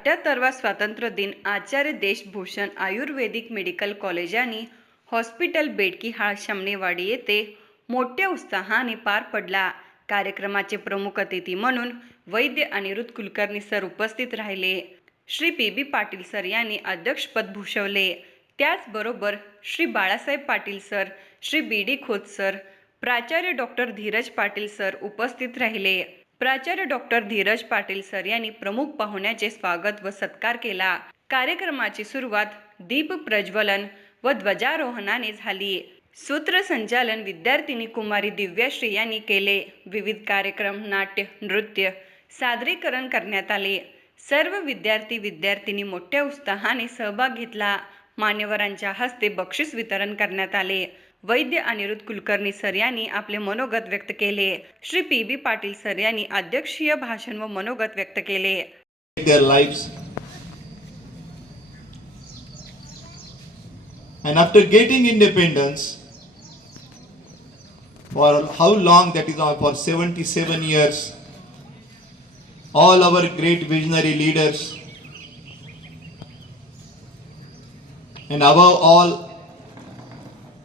अठ्याहत्तरवा स्वातंत्र्य दिन Acharya Deshbhushan Ayurvedic medical college आणि हॉस्पिटल बेडकी हा शमनेवाडी येथे मोठ्या उत्साहाने पार पडला. कार्यक्रमाचे प्रमुख अतिथी म्हणून वैद्य अनिरुद्ध कुलकर्णी सर उपस्थित राहिले. Shri P B Patil sir यांनी अध्यक्षपद भूषवले. त्याचबरोबर Shri Balasaheb Patil sir Shri B D Khot sir प्राचार्य डॉक्टर धीरज पाटील सर उपस्थित राहिले. प्राचार्य डॉक्टर धीरज पाटील सर यांनी प्रमुख पाहुण्याचे स्वागत व सत्कार केला. कार्यक्रमाची सुरुवात दीप प्रज्वलन व ध्वजारोहणाने झाली. सूत्रसंचालन विद्यार्थिनी कुमारी दिव्याश्री यांनी केले. विविध कार्यक्रम नाट्य नृत्य सादरीकरण करण्यात आले. सर्व विद्यार्थी विद्यार्थिनी मोठ्या उत्साहाने सहभाग घेतला. मान्यवरांच्या हस्ते बक्षीस वितरण करण्यात आले. वैद्य अनिरुद्ध कुलकर्णी सर यांनी आपले मनोगत व्यक्त केले Shri P B Patil sir यांनी अध्यक्षीय भाषण व मनोगत व्यक्त केले their lives. And after getting independence, for how long that is now for 77 years, all our great visionary leaders, and above all,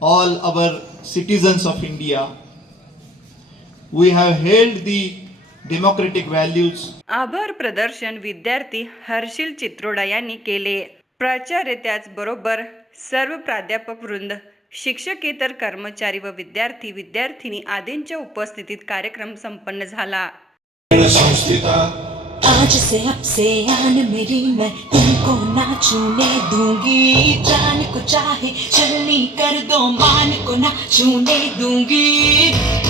all our citizens of India, we have held the democratic values. आभार प्रदर्शन विद्यार्थी हर्षिल चित्रोडा यांनी केले. प्राचार्य त्याचबरोबर सर्व प्राध्यापक वृंद शिक्षकेतर कर्मचारी व विद्यार्थी विद्यार्थिनी आदींच्या उपस्थितीत कार्यक्रम संपन्न झाला. आज से अब से आन मेरी मैं, तुमको ना छूने दूँगी। जान को चाहे चलनी कर दो, मान को ना छूने दूँगी।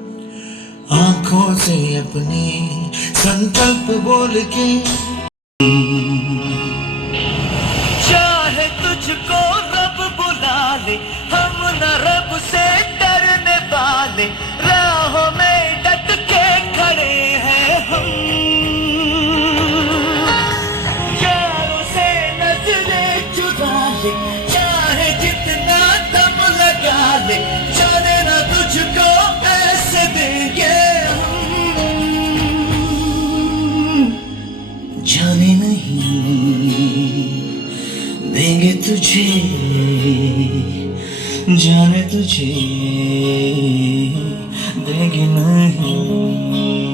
आंखों से अपने संकल्प बोल के जाने नहीं देंगे तुझे जाने तुझे देंगे नहीं